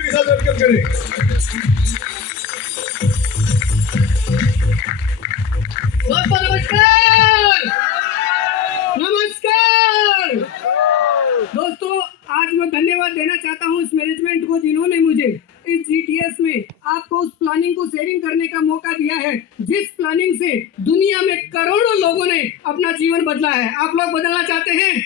तालियों के साथ वेलकम करें। दोस्तों नमस्कार, नमस्कार। दोस्तों आज मैं धन्यवाद देना चाहता हूँ उस मैनेजमेंट को जिन्होंने मुझे इस जीटीएस में आपको उस प्लानिंग को शेयरिंग करने का मौका दिया है, जिस प्लानिंग से दुनिया में करोड़ों लोगों ने अपना जीवन बदला है। आप लोग बदलना चाहते हैं?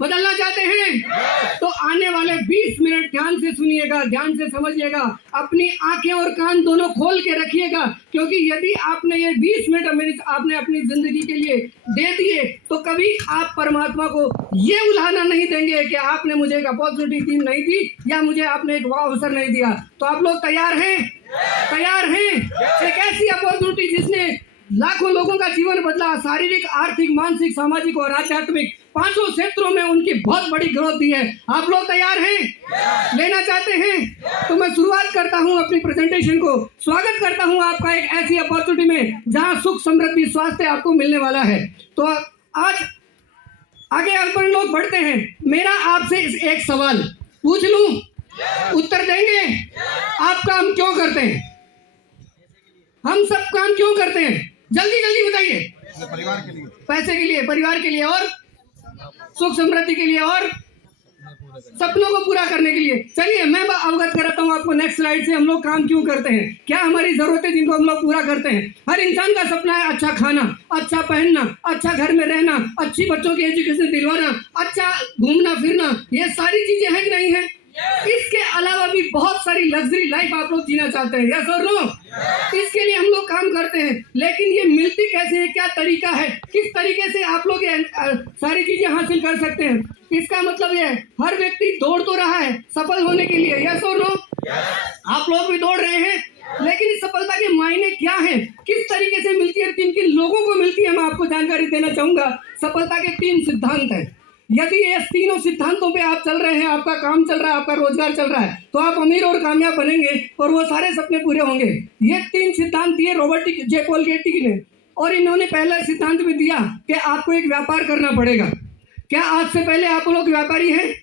बदलना चाहते हैं? तो आने वाले 20 मिनट ध्यान से सुनिएगा, ध्यान से समझिएगा, अपनी आंखें और कान दोनों खोल के रखिएगा, क्योंकि यदि आपने ये 20 मिनट आपने अपनी जिंदगी के लिए दे दिए तो कभी आप परमात्मा को ये उलाहना नहीं देंगे कि आपने मुझे एक अपॉर्चुनिटी नहीं दी या मुझे आपने एक अवसर नहीं दिया। तो आप लोग तैयार हैं? तैयार हैं? एक ऐसी अपॉर्चुनिटी जिसने लाखों लोगों का जीवन बदला, शारीरिक, आर्थिक, मानसिक, सामाजिक और आध्यात्मिक पांचों क्षेत्रों में उनकी बहुत बड़ी ग्रोथ दी है। आप लोग तैयार हैं? लेना चाहते हैं? तो मैं शुरुआत करता हूं अपनी प्रेजेंटेशन को। स्वागत करता हूं आपका एक ऐसी अपॉर्चुनिटी में जहां सुख, समृद्धि, स्वास्थ्य आपको मिलने वाला है। तो आज आगे अपन लोग बढ़ते हैं। मेरा आपसे एक सवाल पूछ लूं, उत्तर देंगे? आप काम क्यों करते हैं? हम सब काम क्यों करते हैं? जल्दी जल्दी बताइए। परिवार के लिए, पैसे के लिए, परिवार के लिए, और सुख समृद्धि के लिए, और सपनों को पूरा करने के लिए। चलिए मैं अवगत कराता हूँ आपको नेक्स्ट स्लाइड से हम लोग काम क्यों करते हैं, क्या हमारी जरूरतें जिनको हम लोग पूरा करते हैं। हर इंसान का सपना है अच्छा खाना, अच्छा पहनना, अच्छा घर में रहना, अच्छी बच्चों की एजुकेशन दिलवाना, अच्छा घूमना फिरना, ये सारी चीजें हैं कि नहीं है? इसके अलावा भी बहुत सारी लग्जरी लाइफ आप लोग जीना चाहते हैं, यस और नो? इसके लिए हम लोग काम करते हैं, लेकिन ये मिलती कैसे है, क्या तरीका है, किस तरीके से आप लोग ये सारी चीजें हासिल कर सकते हैं? इसका मतलब ये है हर व्यक्ति दौड़ तो रहा है सफल होने के लिए, यस और नो? आप लोग भी दौड़ रहे हैं, लेकिन इस सफलता के मायने क्या हैं, किस तरीके से मिलती है, किन किन लोगों को मिलती है, मैं आपको जानकारी देना चाहूंगा। सफलता के 3 सिद्धांत हैं। यदि ये तीनों सिद्धांतों पे आप चल रहे हैं, आपका काम चल रहा है, आपका रोजगार चल रहा है, तो आप अमीर और कामयाब बनेंगे और वो सारे सपने पूरे होंगे। ये 3 सिद्धांत दिए रॉबर्ट जे पॉल गेटी ने, और इन्होंने पहला सिद्धांत भी दिया कि आपको एक व्यापार करना पड़ेगा। क्या आज से पहले आप लोग व्यापारी हैं?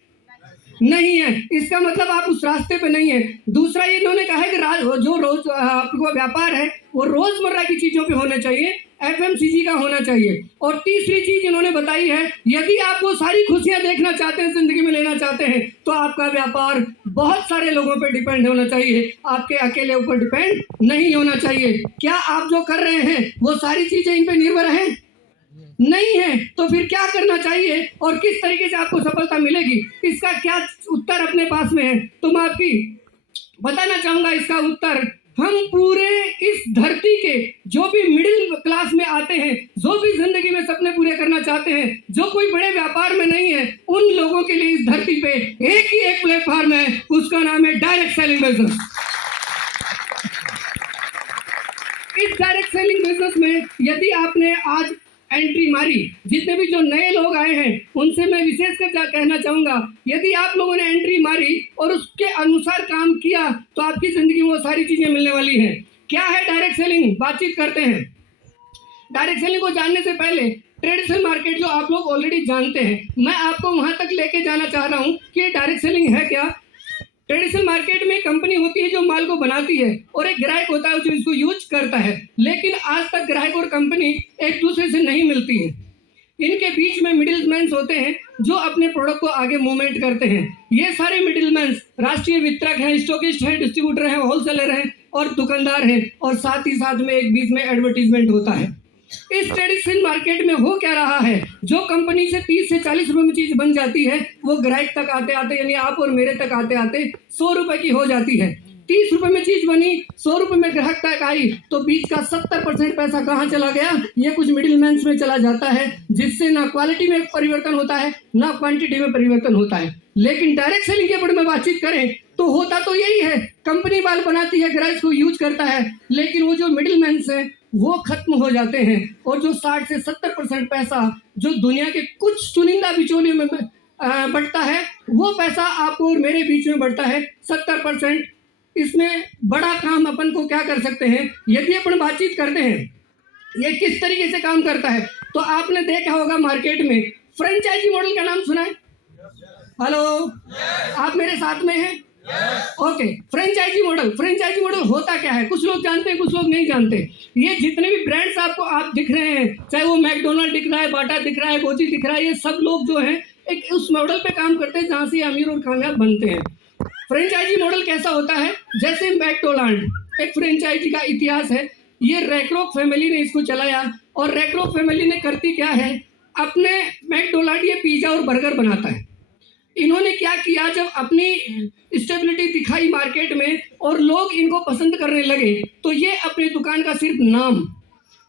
नहीं है, इसका मतलब आप उस रास्ते पे नहीं है। दूसरा ये इन्होंने कहा है कि जो रोज आपको व्यापार है वो रोजमर्रा की चीजों पे होना चाहिए, एफएमसीजी का होना चाहिए। और तीसरी चीज इन्होंने बताई है, यदि आप वो सारी खुशियां देखना चाहते हैं, जिंदगी में लेना चाहते हैं, तो आपका व्यापार बहुत सारे लोगों पे डिपेंड होना चाहिए, आपके अकेले ऊपर डिपेंड नहीं होना चाहिए। क्या आप जो कर रहे हैं वो सारी चीजें इन पे निर्भर हैं? नहीं है। तो फिर क्या करना चाहिए और किस तरीके से आपको सफलता मिलेगी, इसका क्या उत्तर अपने पास में है, तो मैं आपकी बताना चाहूंगा इसका उत्तर। हम पूरे इस धरती के जो भी मिडिल क्लास में आते हैं, जो भी जिंदगी में सपने पूरे करना चाहते हैं, जो कोई बड़े व्यापार में नहीं है, उन लोगों के लिए इस धरती पे एक ही एक प्लेटफॉर्म है, उसका नाम है डायरेक्ट सेलिंग बिजनेस। इस डायरेक्ट सेलिंग बिजनेस में यदि आपने आज एंट्री मारी, जितने भी जो नए लोग आए हैं उनसे मैं विशेषकर कहना चाहूंगा, यदि आप लोगों ने एंट्री मारी और उसके अनुसार काम किया तो आपकी जिंदगी में वो सारी चीजें मिलने वाली हैं। क्या है डायरेक्ट सेलिंग? बातचीत करते हैं। डायरेक्ट सेलिंग को जानने से पहले ट्रेडिशनल मार्केट जो आप लोग ऑलरेडी जानते हैं, मैं आपको वहां तक लेके जाना चाह रहा हूं कि डायरेक्ट सेलिंग है क्या। ट्रेडिशनल मार्केट में कंपनी होती है जो माल को बनाती है और एक ग्राहक होता है जो इसको यूज करता है, लेकिन आज तक ग्राहक और कंपनी एक दूसरे से नहीं मिलती है। इनके बीच में मिडिलमैन होते हैं जो अपने प्रोडक्ट को आगे मूवमेंट करते हैं। ये सारे मिडिलमैन राष्ट्रीय वितरक हैं, स्टॉकिस्ट हैं, डिस्ट्रीब्यूटर हैं, होलसेलर हैं और दुकानदार हैं, और साथ ही साथ में एक बीच में एडवर्टीजमेंट होता है। इस ट्रेडिशनल मार्केट में हो क्या रहा है, जो कंपनी से 30 से 40 रुपए में चीज बन जाती है, वो ग्राहक तक आते आते, यानी आप और मेरे तक आते आते 100 रुपए की हो जाती है। 30 रुपए में चीज बनी, 100 रुपए में ग्राहक तक आई, तो बीच का 70% पैसा कहाँ चला गया? ये कुछ मिडिलमैन में चला जाता है, जिससे ना क्वालिटी में परिवर्तन होता है ना क्वांटिटी में परिवर्तन होता है। लेकिन डायरेक्ट सेलिंग के बारे में बातचीत करें तो होता तो यही है, कंपनी माल बनाती है, ग्राहक को यूज करता है, लेकिन वो जो मिडिलमैन है वो खत्म हो जाते हैं, और जो 60 से 70% पैसा जो दुनिया के कुछ चुनिंदा बिचौलियों में बढ़ता है, वो पैसा आपको और मेरे बीच में बढ़ता है 70%। इसमें बड़ा काम अपन को क्या कर सकते हैं, यदि अपन बातचीत करते हैं ये किस तरीके से काम करता है, तो आपने देखा होगा मार्केट में फ्रेंचाइजी मॉडल का नाम सुना है? हेलो, आप मेरे साथ में हैं? ओके, फ्रेंचाइजी मॉडल होता क्या है? कुछ लोग जानते हैं, कुछ लोग नहीं जानते। ये जितने भी ब्रांड्स आपको आप दिख रहे हैं, चाहे वो मैकडोनल्ड दिख रहा है, बाटा दिख रहा है, गोची दिख रहा है, ये सब लोग जो हैं एक उस मॉडल पे काम करते हैं जहाँ से अमीर और कामयाब बनते हैं। फ्रेंचाइजी मॉडल कैसा होता है? जैसे मैकडोनल्ड एक फ्रेंचाइजी का इतिहास है। ये रैक्रोक फैमिली ने इसको चलाया, और रैक्रोक फैमिली ने करती क्या है, अपने मैकडोनल्ड ये पिज्जा और बर्गर बनाता है। इन्होंने क्या किया, जब अपनी स्टेबिलिटी दिखाई मार्केट में और लोग इनको पसंद करने लगे, तो ये अपनी दुकान का सिर्फ नाम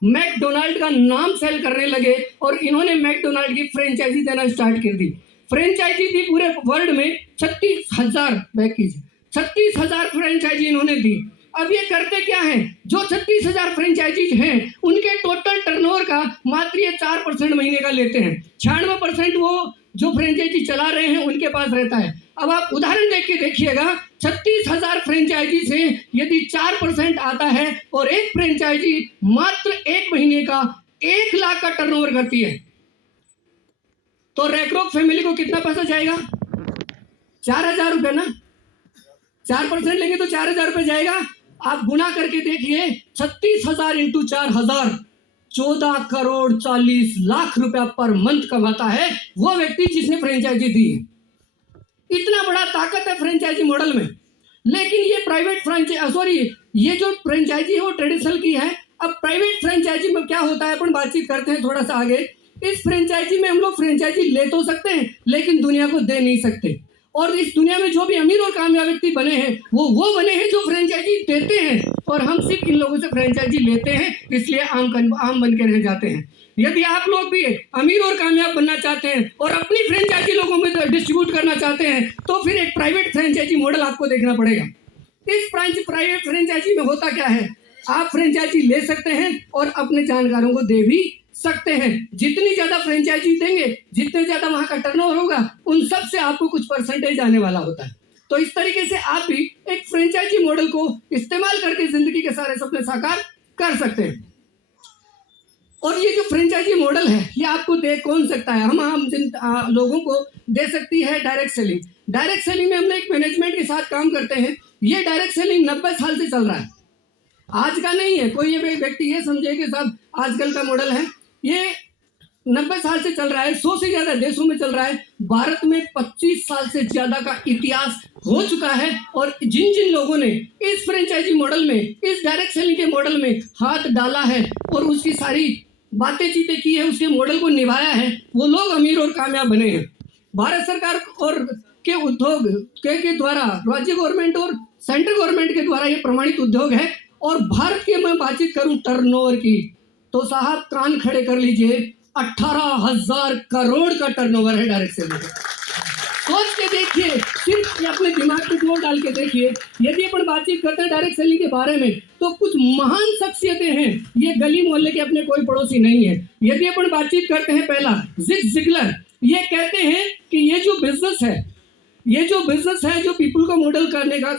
मैकडोनल्ड का नाम सेल करने लगे, और इन्होंने मैकडोनल्ड की फ्रेंचाइजी देना स्टार्ट कर दी। फ्रेंचाइजी थी पूरे वर्ल्ड में 36,000 फ्रेंचाइजी इन्होंने दी। अब ये करते क्या हैं, जो 36,000 फ्रेंचाइजीज हैं उनके टोटल टर्नओवर का मात्र ये 4% महीने का लेते हैं। 96% वो जो फ्रेंचाइजी चला रहे हैं उनके पास रहता है। अब आप उदाहरण देख के देखिएगा, 36,000 फ्रेंचाइजी से यदि 4% आता है और एक फ्रेंचाइजी मात्र एक महीने का 1 लाख का टर्नओवर करती है, तो रैक्रोक फैमिली को कितना पैसा जाएगा? 4,000 रुपये ना। 4% लेंगे तो 4,000 रुपये जाएगा। आप गुना करके देखिए, 36,000 इंटू 4,000, 14 करोड़ 40 लाख रुपया पर मंथ कमाता है वो व्यक्ति जिसने फ्रेंचाइजी दी। इतना बड़ा ताकत है फ्रेंचाइजी मॉडल में। लेकिन ये प्राइवेट ये जो फ्रेंचाइजी है वो ट्रेडिशनल की है। अब प्राइवेट फ्रेंचाइजी में क्या होता है, अपन बातचीत करते हैं थोड़ा सा आगे। इस फ्रेंचाइजी में हम लोग फ्रेंचाइजी ले तो सकते हैं लेकिन दुनिया को दे नहीं सकते। और इस दुनिया में जो भी अमीर और कामयाब व्यक्ति बने हैं वो बने हैं जो फ्रेंचाइजी देते हैं, और हम सिर्फ इन लोगों से फ्रेंचाइजी लेते हैं, इसलिए आम बन के रह जाते हैं। यदि आप लोग भी अमीर और कामयाब बनना चाहते हैं और अपनी फ्रेंचाइजी लोगों में डिस्ट्रीब्यूट करना चाहते हैं, तो फिर एक प्राइवेट फ्रेंचाइजी मॉडल आपको देखना पड़ेगा। इस प्राइवेट फ्रेंचाइजी में होता क्या है, आप फ्रेंचाइजी ले सकते हैं और अपने जानकारों को दे भी सकते हैं। जितनी ज्यादा फ्रेंचाइजी देंगे, जितने ज्यादा वहां का टर्नओवर होगा, उन सब से आपको कुछ परसेंटेज आने वाला होता है। तो इस तरीके से आप भी एक फ्रेंचाइजी मॉडल को इस्तेमाल करके जिंदगी के सारे सपने साकार कर सकते हैं। और ये जो फ्रेंचाइजी मॉडल है ये आपको दे कौन सकता है? हम लोगों को दे सकती है डायरेक्ट सेलिंग। डायरेक्ट सेलिंग में हम लोग एक मैनेजमेंट के साथ काम करते हैं। ये डायरेक्ट सेलिंग 90 साल से चल रहा है, आज का नहीं है। कोई ये व्यक्ति ये समझे कि सब आजकल का मॉडल है, ये 90 साल से चल रहा है। 100 से ज्यादा देशों में चल रहा है। भारत में 25 साल से ज्यादा का इतिहास हो चुका है। और जिन जिन लोगों ने इस फ्रेंचाइजी मॉडल में, इस डायरेक्ट सेलिंग के मॉडल में हाथ डाला है और उसकी सारी बातें चीतें की है, उसके मॉडल को निभाया है, वो लोग अमीर और कामयाब बने हैं। भारत सरकार और के उद्योग के द्वारा, राज्य गवर्नमेंट और सेंट्रल गवर्नमेंट के द्वारा ये प्रमाणित उद्योग है। और भारत की मैं बातचीत करूं टर्नओवर की, तो साहब कान खड़े कर लीजिए, 18,000 करोड़ का टर्नओवर है डायरेक्ट सेलिंग। सोच के देखिए, सिर्फ अपने दिमाग पे जोर डाल के देखिए। यदि अपन बातचीत करते हैं डायरेक्ट सेलिंग के बारे में, तो कुछ महान शख्सियतें हैं, ये गली मोहल्ले के अपने कोई पड़ोसी नहीं है। यदि अपन बातचीत करते हैं, पहला जिग जिगलर, ये कहते हैं कि ये जो बिजनेस है जो पीपल को मॉडल करने का,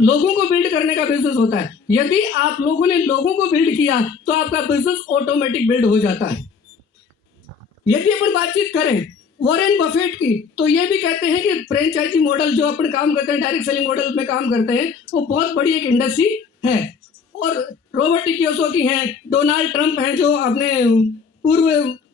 लोगों को बिल्ड करने का बिजनेस होता है। यदि आप लोगों ने लोगों को बिल्ड किया तो आपका बिजनेस ऑटोमेटिक बिल्ड हो जाता है। यदि अपन बातचीत करें वॉरेन बफेट की, तो ये भी कहते हैं कि फ्रेंचाइजी मॉडल जो अपन काम करते हैं, डायरेक्ट सेलिंग मॉडल में काम करते हैं, वो बहुत बड़ी एक इंडस्ट्री है। और रॉबर्ट कियोसाकी हैं, डोनाल्ड ट्रंप हैं जो अपने पूर्व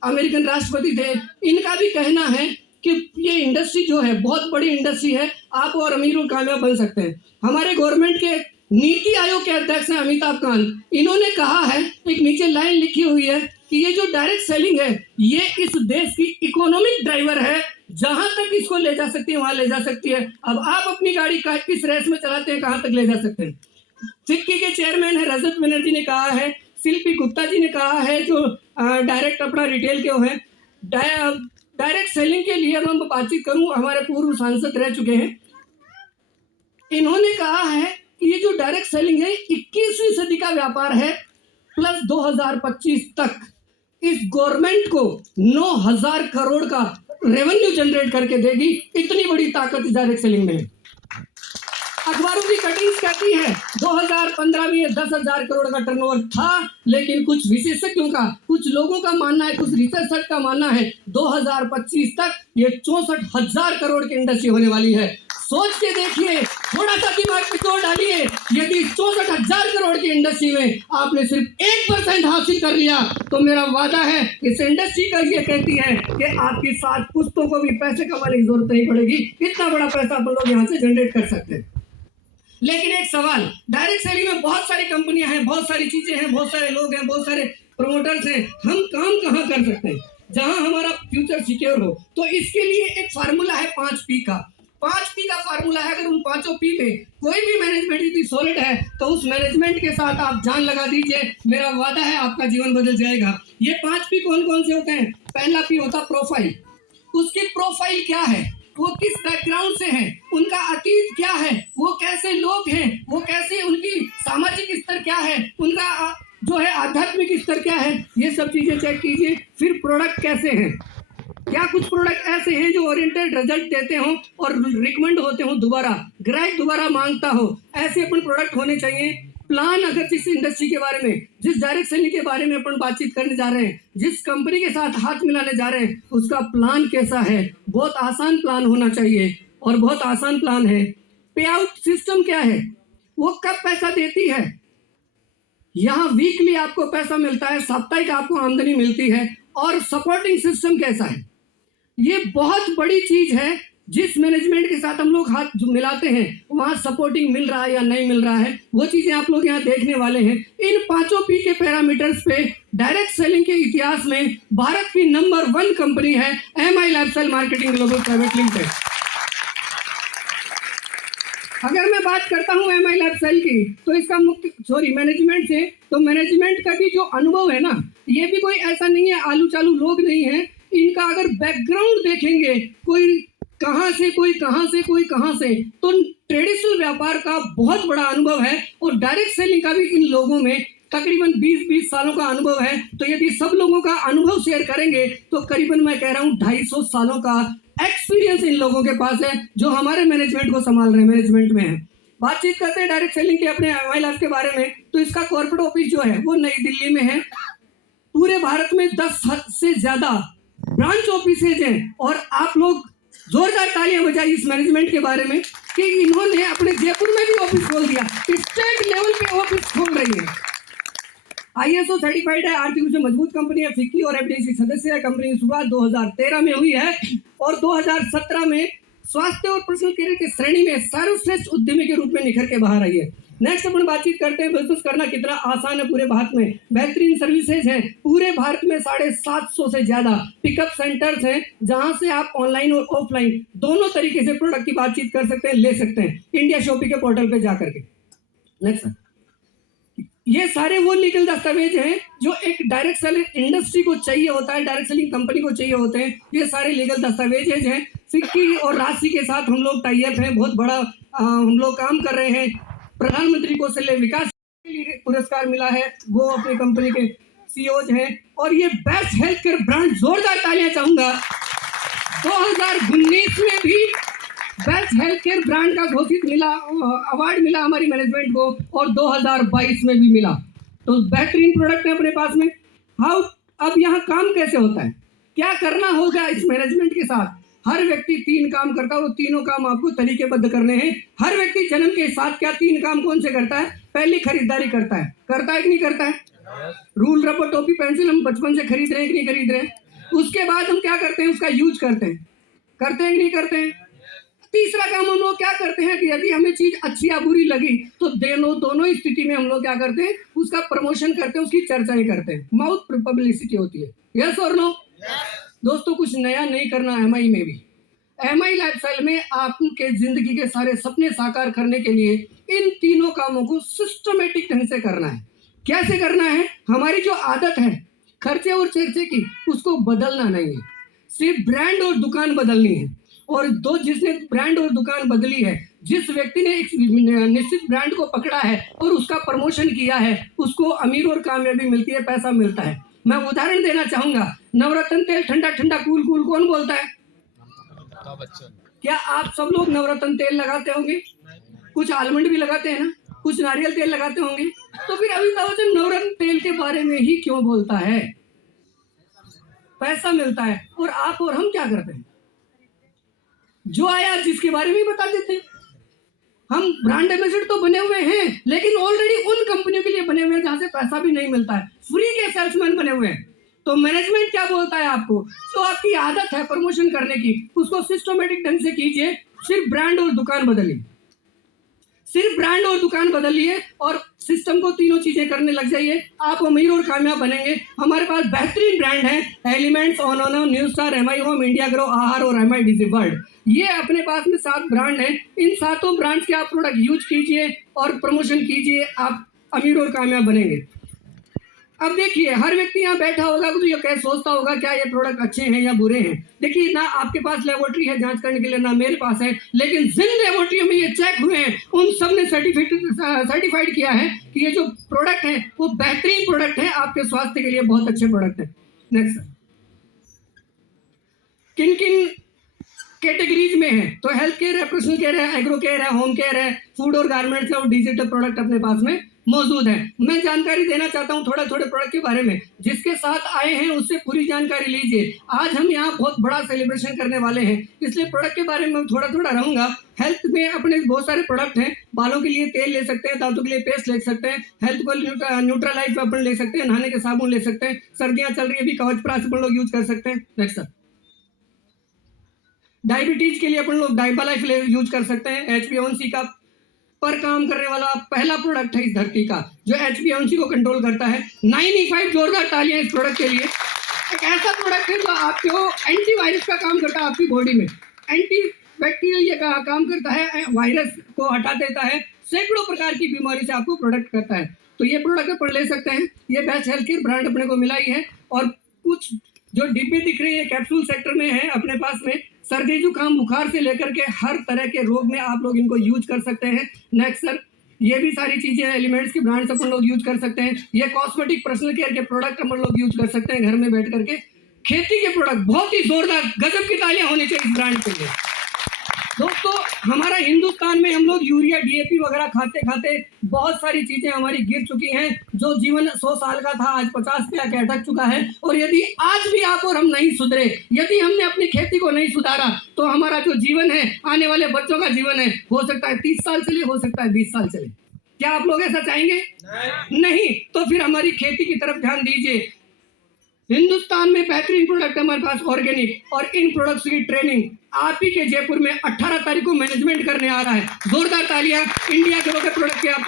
अमेरिकन राष्ट्रपति थे, इनका भी कहना है कि ये इंडस्ट्री जो है बहुत बड़ी इंडस्ट्री है, आप और अमीर और कामयाब बन सकते हैं। हमारे गवर्नमेंट के नीति आयोग के अध्यक्ष हैं अमिताभ कांत, इन्होंने कहा है, एक नीचे लाइन लिखी हुई है कि ये जो डायरेक्ट सेलिंग है ये इस देश की इकोनॉमिक ड्राइवर है, जहां तक इसको ले जा सकती है वहां ले जा सकती है। अब आप अपनी गाड़ी का किस रेस में चलाते हैं, कहां तक ले जा सकते हैं। फिक्की के चेयरमैन है रजत बनर्जी ने कहा है, शिल्पी गुप्ता जी ने कहा है, जो डायरेक्ट अपना रिटेल के हैं। डायरेक्ट सेलिंग के लिए हम बातचीत करूं, हमारे पूर्व सांसद रह चुके हैं, इन्होंने कहा है कि ये जो डायरेक्ट सेलिंग है 21वीं सदी का व्यापार है, प्लस 2025 तक इस गवर्नमेंट को 9,000 करोड़ का रेवेन्यू जनरेट करके देगी। इतनी बड़ी ताकत इस डायरेक्ट सेलिंग में। अखबारों की कटिंग्स कहती है 2015 में 10,000 करोड़ का टर्नओवर था, लेकिन कुछ विशेषज्ञों का, कुछ लोगों का मानना है, कुछ रिसर्चर का मानना है 2025 तक ये 64,000 करोड़ की इंडस्ट्री होने वाली है। सोच के देखिए, थोड़ा सा दिमाग पे जोर डालिए। यदि 64,000 करोड़ की इंडस्ट्री में आपने सिर्फ 1% हासिल कर लिया तो मेरा वादा है इस इंडस्ट्री का ये कहती है कि आपकी 7 पुश्तों को भी पैसे कमाने की जरूरत नहीं पड़ेगी। इतना बड़ा पैसा आप लोग यहाँ से जनरेट कर सकते हैं। लेकिन एक सवाल, डायरेक्ट सेलिंग में बहुत सारी कंपनियां हैं, बहुत सारी चीजें हैं, बहुत सारे लोग हैं, बहुत सारे प्रमोटर्स हैं, हम काम कहाँ कर सकते हैं जहां हमारा फ्यूचर सिक्योर हो? तो इसके लिए एक फार्मूला है 5P का। 5P का फार्मूला है, अगर उन 5 P में कोई भी मैनेजमेंट यदि सॉलिड है तो उस मैनेजमेंट के साथ आप जान लगा दीजिए, मेरा वादा है आपका जीवन बदल जाएगा। ये 5P कौन कौन से होते हैं? पहला P होता प्रोफाइल। उसकी प्रोफाइल क्या है, वो किस बैकग्राउंड से हैं, उनका अतीत क्या है, वो कैसे लोग हैं, वो कैसे, उनकी सामाजिक स्तर क्या है, उनका जो है आध्यात्मिक स्तर क्या है, ये सब चीजें चेक कीजिए। फिर प्रोडक्ट कैसे हैं, क्या कुछ प्रोडक्ट ऐसे हैं जो ओरिएंटेड रिजल्ट देते हो और रिकमेंड होते हो, दोबारा ग्राहक दोबारा मांगता हो, ऐसे अपन प्रोडक्ट होने चाहिए। प्लान, अगर जिस इंडस्ट्री के बारे में, जिस डायरेक्ट सेलिंग के बारे में अपन बातचीत करने जा रहे हैं, जिस कंपनी के साथ हाथ मिलाने जा रहे हैं, उसका प्लान कैसा है? बहुत आसान प्लान होना चाहिए और बहुत आसान प्लान है। पे आउट सिस्टम क्या है, वो कब पैसा देती है? यहाँ वीकली आपको पैसा मिलता है, साप्ताहिक आपको आमदनी मिलती है, और सपोर्टिंग सिस्टम कैसा है? ये बहुत बड़ी चीज है। जिस मैनेजमेंट के साथ हम लोग हाथ मिलाते हैं वहां सपोर्टिंग मिल रहा है या नहीं मिल रहा है, वो चीजें आप लोग यहाँ देखने वाले हैं। इन 5 P के पैरामीटर्स पे डायरेक्ट सेलिंग के इतिहास में भारत की नंबर 1 कंपनी है MI lifestyle marketing global private limited. अगर मैं बात करता हूँ MI लाइफस्टाइल की, तो इसका मैनेजमेंट से, तो मैनेजमेंट का भी जो अनुभव है ना, ये भी कोई ऐसा नहीं है आलू चालू लोग नहीं है। इनका अगर बैकग्राउंड देखेंगे, कोई कहां से, कोई कहां से, कोई कहां से, तो ट्रेडिशनल व्यापार का बहुत बड़ा अनुभव है और डायरेक्ट सेलिंग का भी इन लोगों में तकरीबन 20 सालों का अनुभव है। तो यदि सब लोगों का अनुभव शेयर करेंगे तो करीबन मैं कह रहा हूं 250 सालों का एक्सपीरियंस इन लोगों के पास है जो हमारे मैनेजमेंट को संभाल रहे हैं, मैनेजमेंट में है। बातचीत करते हैं डायरेक्ट सेलिंग के अपने MI लाइफ के बारे में। तो इसका कॉर्पोरेट ऑफिस जो है वो नई दिल्ली में है। पूरे भारत में 10 से ज्यादा ब्रांच ऑफिसेज हैं और आप लोग जोरदार तालियां बजाइए इस मैनेजमेंट के बारे में कि इन्होंने अपने जयपुर में भी ऑफिस खोल दिया, स्टेट लेवल पे ऑफिस खोल रही है। ISO सर्टिफाइड है, आर्थिक रूप से मजबूत कंपनी है, FICCI और FDIC सदस्य है। कंपनी की शुरुआत 2013 में हुई है और 2017 में स्वास्थ्य और पर्सनल केयर की श्रेणी में सर्वश्रेष्ठ उद्यमी के रूप में निखर के बाहर आई है। नेक्स्ट अपन बातचीत करते हैं बिजनेस करना कितना आसान है पूरे भारत में। बेहतरीन सर्विसेज हैं, पूरे भारत में 750 से ज्यादा पिकअप सेंटर्स हैं जहां से आप ऑनलाइन और ऑफलाइन दोनों तरीके से प्रोडक्ट की बातचीत कर सकते हैं, ले सकते हैं इंडिया शॉपिंग के पोर्टल पे जाकर के। नेक्स्ट, ये सारे वो लीगल दस्तावेज हैं जो एक डायरेक्ट सेलिंग इंडस्ट्री को चाहिए होता है, डायरेक्ट सेलिंग कंपनी को चाहिए होते हैं। ये सारे लीगल दस्तावेज हैं। FICCI और राशि के साथ हम लोग टाई अप हैं, बहुत बड़ा हम लोग काम कर रहे हैं। प्रधानमंत्री कौशल्य विकास पुरस्कार मिला है, वो अपनी कंपनी के CEOs हैं। और ये बेस्ट हेल्थ केयर ब्रांड, जोरदार तालियां चाहूंगा। 2019 में भी बेस्ट हेल्थ केयर ब्रांड का घोषित मिला, अवार्ड मिला हमारी मैनेजमेंट को, और 2022 में भी मिला। तो बेहतरीन प्रोडक्ट है अपने पास में। हाउ, अब यहाँ काम कैसे होता है, क्या करना होगा इस मैनेजमेंट के साथ? हर व्यक्ति 3 काम करता है, वो तीनों काम आपको तरीकेबद्ध करने हैं। हर व्यक्ति जन्म के साथ क्या 3 काम कौन से करता है? पहली खरीदारी करता है कि नहीं करता है? रूल, रबर, टोपी, पेंसिल हम बचपन से खरीद रहे हैं कि नहीं खरीद रहे हैं? उसके बाद हम क्या करते हैं? उसका यूज करते हैं कि नहीं करते हैं? तीसरा काम हम लोग क्या करते हैं कि यदि हमें चीज अच्छी या बुरी लगी तो दोनों स्थिति में हम लोग क्या करते हैं? उसका प्रमोशन करते हैं, उसकी चर्चाएं करते हैं। माउथ पब्लिसिटी होती है। यस और नो? दोस्तों, कुछ नया नहीं करना MI में भी। MI लाइफस्टाइल में आपके जिंदगी के सारे सपने साकार करने के लिए इन तीनों कामों को सिस्टमेटिक ढंग से करना है। कैसे करना है? हमारी जो आदत है खर्चे और चर्चे की, उसको बदलना नहीं है, सिर्फ ब्रांड और दुकान बदलनी है। और जिसने ब्रांड और दुकान बदली है, जिस व्यक्ति ने एक निश्चित ब्रांड को पकड़ा है और उसका प्रमोशन किया है, उसको अमीर और कामयाबी मिलती है, पैसा मिलता है। मैं उदाहरण देना चाहूंगा, नवरत्न तेल ठंडा ठंडा कूल कूल कौन बोलता है? क्या आप सब लोग नवरत्न तेल लगाते होंगे? कुछ आलमंड भी लगाते हैं ना, कुछ नारियल तेल लगाते होंगे। तो फिर अमिताभ बच्चन नवरत्न तेल के बारे में ही क्यों बोलता है? पैसा मिलता है। और आप और हम क्या करते हैं? जो आया जिसके बारे में बता देते हैं। हम ब्रांड एम्बेसडर तो बने हुए हैं, लेकिन ऑलरेडी उन कंपनियों के लिए बने हुए हैं जहां से पैसा भी नहीं मिलता है, फ्री के सेल्समैन बने हुए हैं। तो मैनेजमेंट क्या बोलता है आपको, तो आपकी आदत है प्रमोशन करने की, उसको सिस्टमेटिक ढंग से कीजिए। सिर्फ ब्रांड और दुकान बदलिए, सिर्फ ब्रांड और दुकान बदलिए और सिस्टम को तीनों चीजें करने लग जाइए, आप अमीर और कामयाब बनेंगे। हमारे पास बेहतरीन ब्रांड है, एलिमेंट्स, ओनोनो, new star, MI home, India grow, आहार और एमआई डीजी वर्ल्ड। ये अपने पास में 7 ब्रांड हैं। इन 7 ब्रांड्स के आप प्रोडक्ट यूज कीजिए और प्रमोशन कीजिए, आप अमीर और कामयाब बनेंगे। अब देखिए, हर व्यक्ति यहाँ बैठा होगा तो ये क्या सोचता होगा, क्या ये प्रोडक्ट अच्छे हैं या बुरे हैं। देखिए, ना आपके पास लेबोरेटरी है जांच करने के लिए, ना मेरे पास है, लेकिन जिन लेबोरेटरियों में ये चेक हुए हैं उन सब ने सर्टिफाइड किया है कि ये जो प्रोडक्ट है वो बेहतरीन प्रोडक्ट है, आपके स्वास्थ्य के लिए बहुत अच्छे प्रोडक्ट है। नेक्स्ट, किन किन कैटेगरीज में है, तो हेल्थ केयर है, पर्सनल केयर है, एग्रो केयर है, होम केयर है, फूड और गारमेंट्स और डिजिटल प्रोडक्ट अपने पास में मौजूद है। मैं जानकारी देना चाहता हूं थोड़े थोड़े प्रोडक्ट के बारे में, जिसके साथ आए हैं उससे पूरी जानकारी लीजिए। आज हम यहाँ बहुत बड़ा सेलिब्रेशन करने वाले हैं, इसलिए प्रोडक्ट के बारे में थोड़ा थोड़ा रहूंगा। हेल्थ में अपने बहुत सारे प्रोडक्ट हैं, बालों के लिए तेल ले सकते हैं, दांतों के लिए पेस्ट ले सकते हैं, हेल्थ को न्यूट्रलाइज अपन ले सकते हैं, नहाने के साबुन ले सकते हैं, सर्दियां चल रही है भी कवच प्राश अपन लोग यूज कर सकते हैं। नेक्स्ट, डायबिटीज के लिए अपन लोग डाइबा लाइफ यूज कर सकते हैं। HbA1c का पर काम करने वाला पहला प्रोडक्ट है इस धरती का जो HbA1c को कंट्रोल करता है। 9E5, जोरदार तालियां इस प्रोडक्ट के लिए। एक ऐसा प्रोडक्ट है जो आपको एंटीवायरस का काम करता है, आपकी बॉडी में एंटी बैक्टीरियल का काम करता है, वायरस को हटा देता है, सैकड़ों प्रकार की बीमारी से आपको प्रोडक्ट करता है। तो ये प्रोडक्ट अपन ले सकते हैं, ये बेस्ट हेल्थ केयर ब्रांड अपने को मिला ही है। और कुछ जो डिब्बे दिख रही है कैप्सूल सेक्टर में है अपने पास में, सर्दी जुकाम बुखार से लेकर के हर तरह के रोग में आप लोग इनको यूज कर सकते हैं। नेक्स्ट सर, ये भी सारी चीजें एलिमेंट्स की ब्रांड्स अपन लोग यूज कर सकते हैं। ये कॉस्मेटिक पर्सनल केयर के प्रोडक्ट अपन लोग यूज कर सकते हैं घर में बैठ करके। खेती के प्रोडक्ट बहुत ही जोरदार, गजब की तालियां होनी चाहिए इस ब्रांड के लिए। दोस्तों, हमारा हिंदुस्तान में हम लोग यूरिया DAP वगैरह खाते खाते बहुत सारी चीजें हमारी गिर चुकी हैं। जो जीवन 100 साल का था आज 50 पे आके अटक चुका है। और यदि आज भी आप और हम नहीं सुधरे, यदि हमने अपनी खेती को नहीं सुधारा, तो हमारा जो जीवन है, आने वाले बच्चों का जीवन है, हो सकता है 30 साल चले, हो सकता है 20 साल चले। क्या आप लोग ऐसा चाहेंगे? नहीं। तो फिर हमारी खेती की तरफ ध्यान दीजिए। हिंदुस्तान में बेहतरीन प्रोडक्ट हमारे पास ऑर्गेनिक, और इन प्रोडक्ट्स की ट्रेनिंग आप ही के जयपुर में 18 तारीख को मैनेजमेंट करने आ रहा है। जोरदार तालियां इंडिया के प्रोडक्ट की आप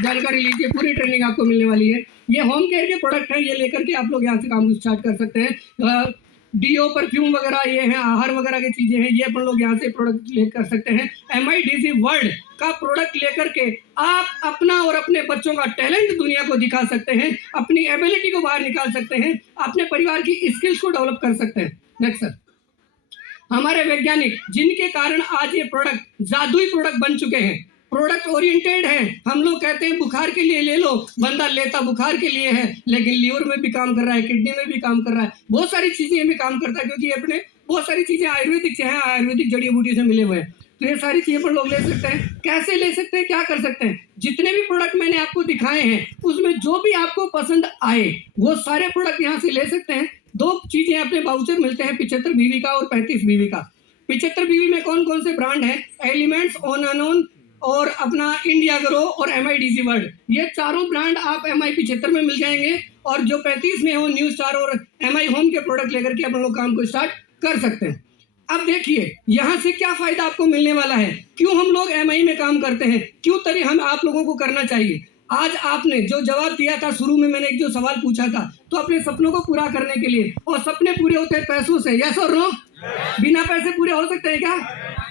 जानकारी लीजिए, पूरी ट्रेनिंग आपको मिलने वाली है। ये होम केयर के प्रोडक्ट हैं, ये लेकर के आप लोग यहाँ से काम स्टार्ट कर सकते हैं। डीओ, परफ्यूम वगैरह ये हैं, आहार वगैरह की चीजें हैं, ये अपन लोग यहाँ से प्रोडक्ट ले कर सकते हैं। MI डीजी वर्ल्ड का प्रोडक्ट लेकर के आप अपना और अपने बच्चों का टैलेंट दुनिया को दिखा सकते हैं, अपनी एबिलिटी को बाहर निकाल सकते हैं, अपने परिवार की स्किल्स को डेवलप कर सकते हैं। नेक्स्ट सर, हमारे वैज्ञानिक जिनके कारण आज ये प्रोडक्ट जादुई प्रोडक्ट बन चुके हैं, प्रोडक्ट ओरिएंटेड है। हम लोग कहते हैं बुखार के लिए ले लो, बंदा लेता बुखार के लिए है, लेकिन लीवर में भी काम कर रहा है, किडनी में भी काम कर रहा है, बहुत सारी चीजें में काम करता है, क्योंकि अपने बहुत सारी चीजें आयुर्वेदिक से हैं, आयुर्वेदिक जड़ी बूटी से मिले हुए हैं। तो ये सारी चीजें पर लोग ले सकते हैं। कैसे ले सकते हैं, क्या कर सकते हैं? जितने भी प्रोडक्ट मैंने आपको दिखाए हैं उसमें जो भी आपको पसंद आए वो सारे प्रोडक्ट यहाँ से ले सकते हैं। 2 चीजें अपने बाउचर मिलते हैं, 75 BV का और 35 BV का। 75 BV में कौन कौन से ब्रांड है? एलिमेंट्स, ओनोन और अपना इंडिया ग्रो और MI डीजी वर्ल्ड। ये चारों ब्रांड आप MI 75 में मिल जाएंगे, और जो 35 में हो न्यू स्टार और MI होम के प्रोडक्ट लेकर के अपन लोग काम को स्टार्ट कर सकते हैं। अब देखिए यहाँ से क्या फायदा आपको मिलने वाला है, क्यों हम लोग MI में काम करते हैं, क्यों तरी हम आप लोगों को करना चाहिए। आज आपने जो जवाब दिया था, शुरू में मैंने एक जो सवाल पूछा था, तो अपने सपनों को पूरा करने के लिए, और सपने पूरे होते हैं पैसों से, यस और नो? बिना पैसे पूरे हो सकते हैं क्या?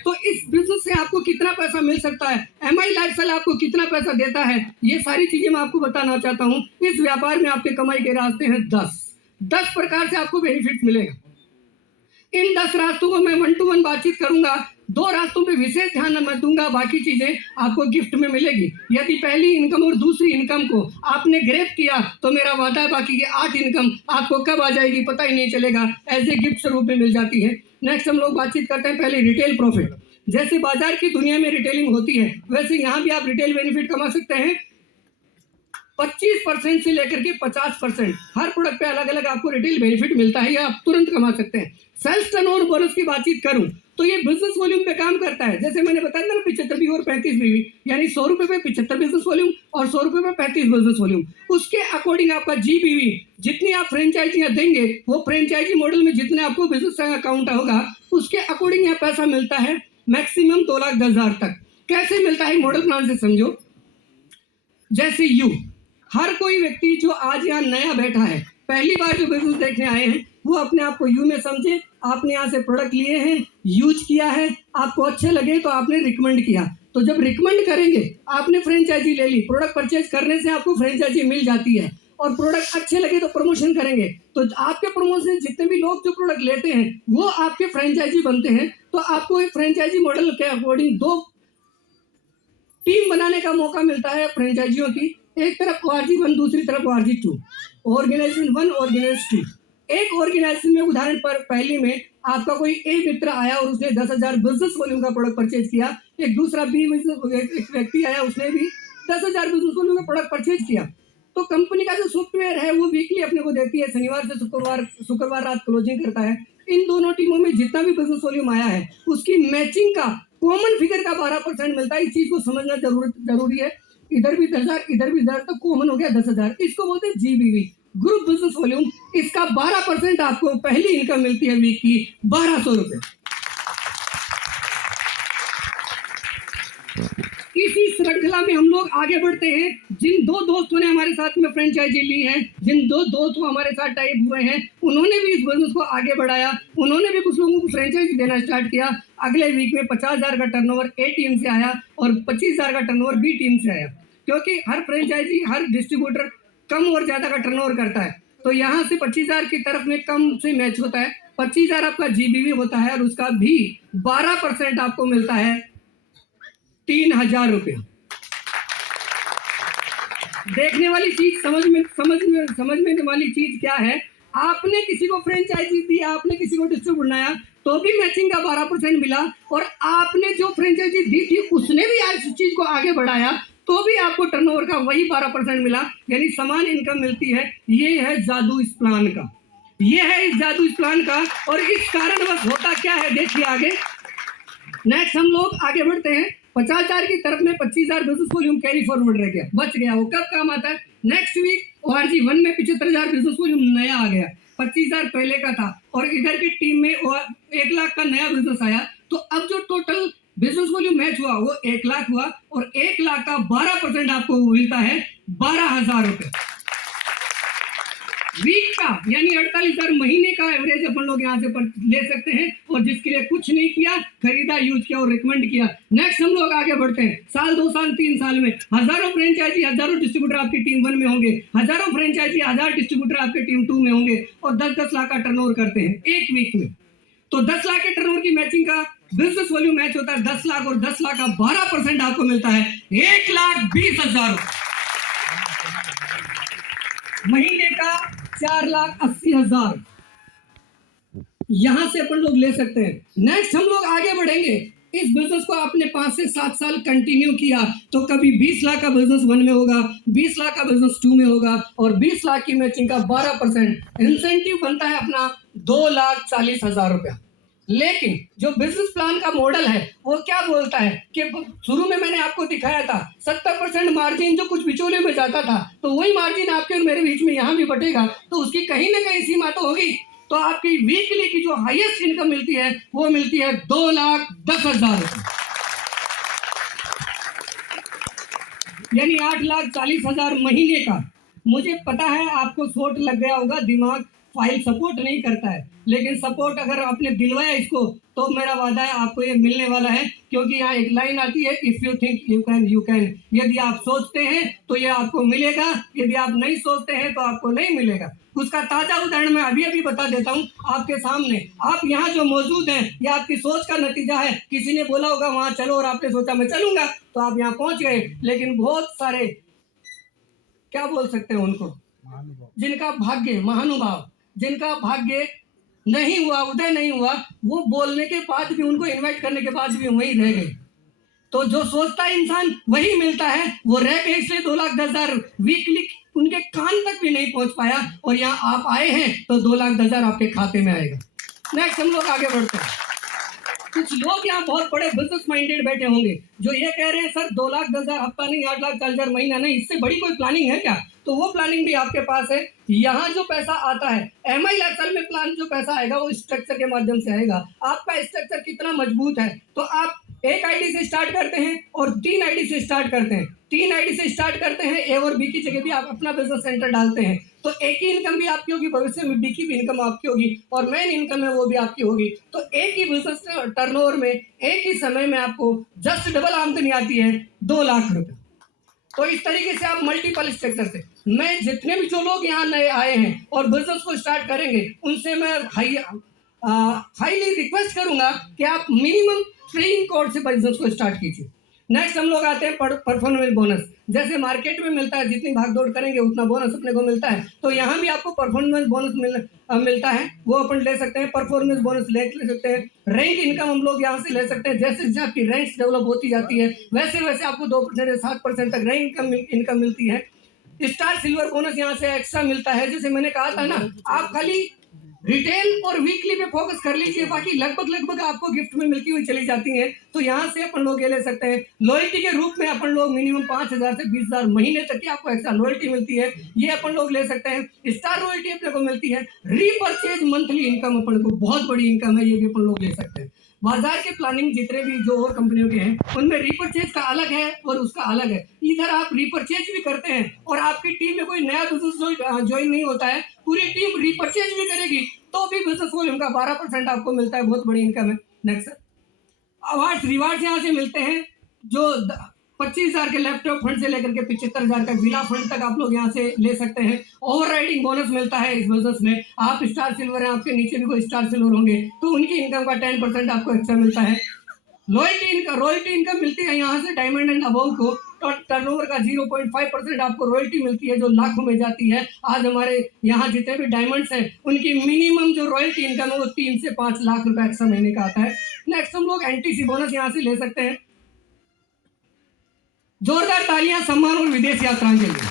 तो इस बिजनेस से आपको कितना पैसा मिल सकता है, MI लाइफस्टाइल आपको कितना पैसा देता है, ये सारी चीजें मैं आपको बताना चाहता हूँ। इस व्यापार में आपके कमाई के रास्ते हैं 10 प्रकार से आपको बेनिफिट मिलेगा। इन 10 रास्तों को मैं 1 to 1 बातचीत करूंगा। 2 रास्तों पे विशेष ध्यान मैं दूंगा, बाकी चीजें आपको गिफ्ट में मिलेगी। यदि पहली इनकम और दूसरी इनकम को आपने ग्रैब किया तो मेरा वादा है बाकी की 8 इनकम आपको कब आ जाएगी पता ही नहीं चलेगा, एज ए गिफ्ट स्वरूप में मिल जाती है। नेक्स्ट हम लोग बातचीत करते हैं पहले रिटेल प्रॉफिट। जैसे बाजार की दुनिया में रिटेलिंग होती है, वैसे यहाँ भी आप रिटेल बेनिफिट कमा सकते हैं। 25% से लेकर के 50% हर प्रोडक्ट पे अलग अलग आपको रिटेल बेनिफिट मिलता है, या आप तुरंत कमा सकते हैं। सेल्स टर्नओवर बोनस की बातचीत करूं तो ये बिजनेस वॉल्यूम पे काम करता है। जैसे मैंने बताया ना 75 बीवी और 35 बीवी, यानी 100 रुपए पे 75 बिजनेस वॉल्यूम और 100 रुपए पे 35 बिजनेस वॉल्यूम। उसके अकॉर्डिंग आपका जीबीवी जितनी आप फ्रेंचाइजियां देंगे, वो फ्रेंचाइजी मॉडल में जितने आपको बिजनेस अकाउंट होगा उसके अकॉर्डिंग यहाँ पैसा मिलता है मैक्सिमम 2,10,000 तक। कैसे मिलता है मॉडल प्लान से समझो। जैसे यू, हर कोई व्यक्ति जो आज यहाँ नया बैठा है, पहली बार जो बिजनेस देखने आए हैं, वो अपने आप को यू में समझे। आपने यहाँ से प्रोडक्ट लिए हैं, यूज किया है, आपको अच्छे लगे तो आपने रिकमेंड किया। तो जब रिकमेंड करेंगे, आपने फ्रेंचाइजी ले ली, प्रोडक्ट परचेज करने से आपको फ्रेंचाइजी मिल जाती है, और प्रोडक्ट अच्छे लगे तो प्रमोशन करेंगे। तो आपके प्रमोशन जितने भी लोग जो प्रोडक्ट लेते हैं वो आपके फ्रेंचाइजी बनते हैं। तो आपको एक फ्रेंचाइजी मॉडल के अकॉर्डिंग 2 टीम बनाने का मौका मिलता है फ्रेंचाइजियों की। एक तरफ ORG1, दूसरी तरफ ORG2, ऑर्गेनाइजेशन 1, ऑर्गेनाइजेशन 2। एक ऑर्गेनाइजेशन में उदाहरण पर पहली में आपका कोई ए मित्र आया और उसने 10,000 बिजनेस वॉल्यूम का प्रोडक्ट परचेज किया। एक दूसरा बी एक व्यक्ति आया, उसने भी 10,000 बिजनेस वॉल्यूम का प्रोडक्ट परचेज किया। तो कंपनी का जो सॉफ्टवेयर है वो वीकली अपने को देती है, शनिवार से शुक्रवार रात क्लोजिंग करता है। इन दोनों टीमों में जितना भी बिजनेस वॉल्यूम आया है उसकी मैचिंग का कॉमन फिगर का 12% मिलता है। इस चीज को समझना जरूरी है। इधर भी 10,000, इधर भी 10,000, तो कॉमन हो गया 10,000। इसको बोलते हैं जीबीवी, ग्रुप बिजनेस वॉल्यूम। इसका 12% आपको पहली इनकम मिलती है वीक की 1,200 रुपए। इसी श्रृंखला में हम लोग आगे बढ़ते हैं। जिन 2 दोस्तों ने हमारे साथ में फ्रेंचाइजी ली है, जिन 2 दोस्त हमारे साथ टाइप हुए हैं, उन्होंने भी इस बिजनेस को आगे बढ़ाया, उन्होंने भी कुछ लोगों को फ्रेंचाइजी देना स्टार्ट किया। अगले वीक में 50,000 का टर्नओवर ए टीम से आया और 25,000 का टर्नओवर बी टीम से आया। क्योंकि हर फ्रेंचाइजी, हर डिस्ट्रीब्यूटर कम और ज्यादा का टर्नओवर करता है, तो यहाँ से 25,000 की तरफ में कम से मैच होता है। 25,000 आपका जीबीवी होता है और उसका भी 12% आपको मिलता है 3,000 रुपये। देखने वाली चीज, समझने वाली चीज क्या है, आपने किसी को फ्रेंचाइजी दी, आपने किसी को डिस्ट्रीब्यूटर बनाया, तो भी मैचिंग का 12% मिला, और आपने जो फ्रेंचाइजी दी थी उसने भी आज चीज को आगे बढ़ाया, तो भी आपको टर्नओवर का वही 12% मिला, यानी समान इनकम मिलती है। ये है जादू इस प्लान का, ये है इस जादू इस प्लान का। और इस कारणवश होता क्या है, देखिए आगे। नेक्स्ट हम लोग आगे बढ़ते हैं। 50,000 की तरफ में 25,000 बिजनेस वॉल्यूम कैरी फॉरवर्ड रह गया, बच गया। वो कब काम आता है, नेक्स्ट वीक ORG1 में 75,000 बिजनेस वॉल्यूम नया आ गया, 25,000 पहले का था, और इधर की टीम में 1 लाख का नया बिजनेस आया। तो अब जो टोटल बिजनेस वॉल्यूम मैच हुआ वो 1 लाख हुआ, और 1 लाख का 12% आपको मिलता है 12,000 रुपए वीक का, यानी 48,000 महीने का एवरेज अपन लोग यहाँ से ले सकते हैं। और जिसके लिए कुछ नहीं किया, खरीदा, यूज किया और रिकमेंड किया। नेक्स्ट हम लोग आगे बढ़ते हैं। साल, 2 साल, 3 साल में हजारों फ्रेंचाइजी, हजारों डिस्ट्रीब्यूटर आपकी टीम 1 में होंगे, हजारों फ्रेंचाइजी, 1000 डिस्ट्रीब्यूटर आपके टीम 2 में होंगे, और 10-10 लाख का टर्नओवर करते हैं एक वीक में। तो 10 लाख के टर्नओवर की मैचिंग का बिजनेस वॉल्यूम मैच होता है 10 लाख, और 10 लाख का 12% आपको मिलता है 1,20,000 महीने का 4,80,000 यहां से अपन लोग ले सकते हैं। नेक्स्ट हम लोग आगे बढ़ेंगे। इस बिजनेस को आपने 5 से 7 साल कंटिन्यू किया तो कभी 20 लाख का बिजनेस 1 में होगा, 20 लाख का बिजनेस 2 में होगा, और 20 लाख की मैचिंग का 12% इंसेंटिव बनता है अपना 2,40,000 रुपया। लेकिन जो बिजनेस प्लान का मॉडल है वो क्या बोलता है कि शुरू में मैंने आपको दिखाया था 70% मार्जिन जो कुछ बिचौलियों में जाता था, तो वही मार्जिन आपके और मेरे बीच में यहाँ भी बटेगा, तो उसकी कहीं ना कहीं सीमा तो होगी। तो आपकी वीकली की जो हाईएस्ट इनकम मिलती है वो मिलती है 2,10,000 रुपये, यानी 8,40,000 महीने का। मुझे पता है आपको शॉर्ट लग गया होगा, दिमाग फाइल सपोर्ट नहीं करता है, लेकिन सपोर्ट अगर आपने दिलवाया इसको तो मेरा वादा है आपको ये मिलने वाला है। क्योंकि यहाँ एक लाइन आती है, if you think you can you can. यदि आप सोचते हैं तो ये आपको मिलेगा, यदि आप नहीं सोचते हैं तो आपको नहीं मिलेगा। उसका ताजा उदाहरण मैं अभी अभी बता देता हूँ आपके सामने। आप यहाँ जो मौजूद हैं ये आपकी सोच का नतीजा है। किसी ने बोला होगा वहां चलो और आपने सोचा मैं चलूंगा, तो आप यहाँ पहुंच गए। लेकिन बहुत सारे क्या बोल सकते हैं उनको, जिनका भाग्य, महानुभाव, जिनका भाग्य नहीं हुआ, उदय नहीं हुआ, वो बोलने के बाद भी, उनको इनवाइट करने के बाद भी वहीं रह गए। तो जो सोचता है इंसान वही मिलता है। वो रह गए इसलिए 2,10,000 वीकली उनके कान तक भी नहीं पहुंच पाया, और यहाँ आप आए हैं तो 2,10,000 आपके खाते में आएगा। नेक्स्ट हम लोग आगे बढ़ते हैं। कुछ लोग यहाँ बहुत बड़े बिजनेस माइंडेड बैठे होंगे जो ये कह रहे हैं सर 2,10,000 हफ्ता नहीं, 8,40,000 महीना नहीं, इससे बड़ी कोई प्लानिंग है क्या? तो वो प्लानिंग भी आपके पास है। यहाँ जो पैसा आता है एमआई असल में प्लान जो पैसा आएगा वो स्ट्रक्चर के माध्यम से आएगा। आपका स्ट्रक्चर कितना मजबूत है, तो आप एक आईडी से स्टार्ट करते हैं और 3 आईडी से स्टार्ट करते हैं। 3 आईडी से स्टार्ट करते हैं, ए और बी की जगह भी आप अपना बिजनेस सेंटर डालते हैं, तो एक ही इनकम भी आपकी होगी, भविष्य में बी की भी इनकम आपकी होगी, और मेन इनकम है वो भी आपकी होगी। तो एक ही बिजनेस टर्नओवर में एक ही समय में आपको जस्ट डबल आमदनी आती है, 2 लाख रुपए। तो इस तरीके से आप मल्टीपल स्ट्रक्चर से, मैं जितने भी जो लोग यहाँ नए आए हैं और बिजनेस को स्टार्ट करेंगे उनसे मैं हाईली रिक्वेस्ट करूंगा कि आप मिनिमम 3 करोड़ से बिजनेस को स्टार्ट कीजिए। नेक्स्ट हम लोग आते हैं परफॉर्मेंस बोनस। जैसे मार्केट में मिलता है, जितनी भागदौड़ करेंगे उतना बोनस अपने को मिलता है, तो यहाँ भी आपको परफॉर्मेंस बोनस मिलता है, वो अपन ले सकते हैं। परफॉर्मेंस बोनस ले सकते हैं। रैंक इनकम हम लोग यहाँ से ले सकते हैं। जैसे जैसे आपकी रैंक्स डेवलप होती जाती है वैसे वैसे आपको 2% से 7% तक रैंक इनकम मिलती है। स्टार सिल्वर बोनस यहाँ से एक्स्ट्रा मिलता है। जैसे मैंने कहा था ना, आप खाली रिटेल और वीकली पे फोकस कर लीजिए, बाकी लगभग आपको गिफ्ट में मिलती हुई चली जाती हैं। तो यहाँ से अपन लोग ये ले सकते हैं। लॉयल्टी के रूप में अपन लोग मिनिमम 5,000 से 20,000 महीने तक की आपको एक्स्ट्रा लॉयल्टी मिलती है, ये अपन लोग ले सकते हैं। स्टार लॉयल्टी अपने को मिलती है। रीपरचेज मंथली इनकम अपन को बहुत बड़ी इनकम है, ये भी अपन लोग ले सकते हैं। बाजार के प्लानिंग जितने भी जो और कंपनियों के हैं उनमें रिपर्चेज का अलग है और उसका अलग है। इधर आप रिपर्चेज भी करते हैं और आपकी टीम में कोई नया बिजनेस ज्वाइन नहीं होता है, पूरी टीम रिपर्चेज भी करेगी तो भी बिजनेस वॉल्यूम का 12% आपको मिलता है, बहुत बड़ी इनकम है। नेक्स्ट अवार्ड रिवार्ड यहाँ से मिलते हैं, जो 25,000 के लैपटॉप फंड से लेकर के 75,000 का विला फंड तक आप लोग यहाँ से ले सकते हैं। ओवरराइडिंग बोनस मिलता है इस बिजनेस में। आप स्टार सिल्वर हैं, आपके नीचे भी कोई स्टार सिल्वर होंगे तो उनकी इनकम का 10% आपको एक्स्ट्रा मिलता है। रॉयल्टी इनकम मिलती है यहाँ से। डायमंड एंड अबव को टर्नओवर का 0.5% आपको रॉयल्टी मिलती है, जो लाखों में जाती है। आज हमारे यहाँ जितने भी डायमंड्स हैं उनकी मिनिमम जो रॉयल्टी इनकम है वो 3 से 5 लाख रुपए एक्स्ट्रा महीने का आता है। नेक्स्ट हम लोग एनटीसी बोनस यहाँ से ले सकते हैं। जोरदार तालियां सम्मान और विदेश यात्राओं के लिए।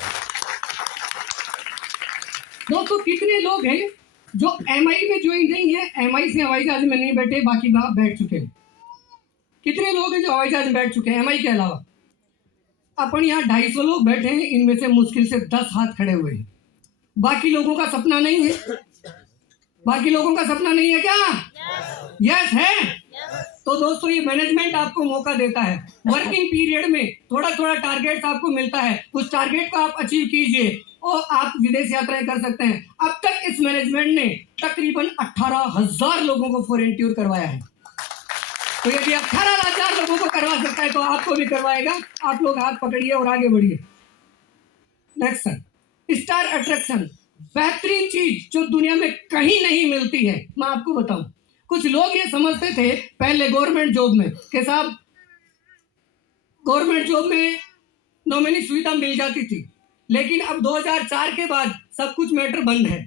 दोस्तों कितने लोग हैं जो एमआई में ज्वाइन नहीं है, एमआई से हवाई जहाज में नहीं बैठे, बाकी बैठ चुके हैं? कितने लोग हैं जो हवाई जहाज में बैठ चुके हैं एमआई के अलावा? अपन यहाँ 250 लोग बैठे हैं, इनमें से मुश्किल से 10 हाथ खड़े हुए हैं। बाकी लोगों का सपना नहीं है? बाकी लोगों का सपना नहीं है क्या? यस है। तो दोस्तों ये मैनेजमेंट आपको मौका देता है, वर्किंग पीरियड में थोड़ा थोड़ा टारगेट आपको मिलता है, उस टारगेट को आप अचीव कीजिए और आप विदेश यात्राएं कर सकते हैं। अब तक इस मैनेजमेंट ने तकरीबन 18,000 लोगों को फॉरेन टूर करवाया है। तो यदि 18,000 लोगों को करवा सकता है तो आपको भी करवाएगा। आप लोग हाथ पकड़िए और आगे बढ़िए। नेक्स्ट स्टार अट्रैक्शन, बेहतरीन चीज जो दुनिया में कहीं नहीं मिलती है। मैं आपको बताऊं, कुछ लोग ये समझते थे पहले गवर्नमेंट जॉब में कि साहब गवर्नमेंट जॉब में नॉमिनी सुविधा मिल जाती थी, लेकिन अब 2004 के बाद सब कुछ मैटर बंद है।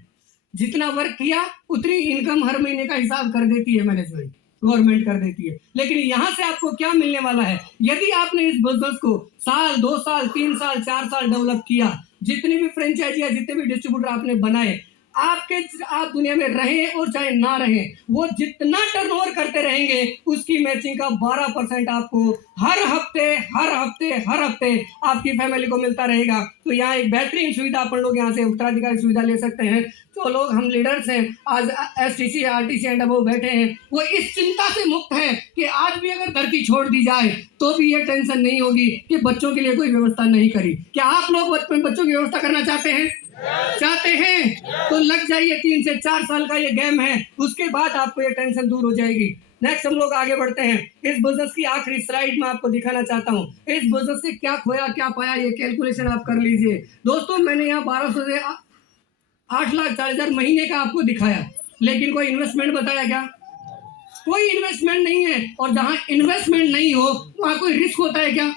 जितना वर्क किया उतनी इनकम हर महीने का हिसाब कर देती है मैनेजमेंट, गवर्नमेंट कर देती है। लेकिन यहाँ से आपको क्या मिलने वाला है? यदि आपने इस बिजनेस को साल 2 साल 3 साल 4 साल डेवलप किया, जितनी भी फ्रेंचाइजी या जितने भी डिस्ट्रीब्यूटर आपने बनाए, आप दुनिया में रहें और चाहे ना रहें, वो जितना टर्नओवर करते रहेंगे उसकी मैचिंग का 12% आपको हर हफ्ते आपकी फैमिली को मिलता रहेगा। तो यहाँ एक बेहतरीन सुविधा अपन लोग यहाँ से उत्तराधिकारी सुविधा ले सकते हैं। जो लोग हम लीडर्स हैं आज एसटीसी आरटीसी एंड अबव बैठे हैं, वो इस चिंता से मुक्त हैं कि आज भी अगर धरती छोड़ दी जाए तो भी ये टेंशन नहीं होगी कि बच्चों के लिए कोई व्यवस्था नहीं करी। क्या आप लोग बच्चों की व्यवस्था करना चाहते हैं? चाहते हैं तो लग जाइए। 3 से 4 साल का ये गेम है, उसके बाद आपको ये टेंशन दूर हो जाएगी। नेक्स्ट हम लोग आगे बढ़ते हैं। इस बिजनेस की आखिरी स्लाइड में आपको दिखाना चाहता हूँ इस बिजनेस से क्या खोया क्या पाया, ये कैलकुलेशन आप कर लीजिए। दोस्तों मैंने यहाँ 1200 से 8,40,000 महीने का आपको दिखाया, लेकिन कोई इन्वेस्टमेंट बताया क्या? कोई इन्वेस्टमेंट नहीं है। और जहाँ इन्वेस्टमेंट नहीं हो वहाँ कोई रिस्क होता है क्या?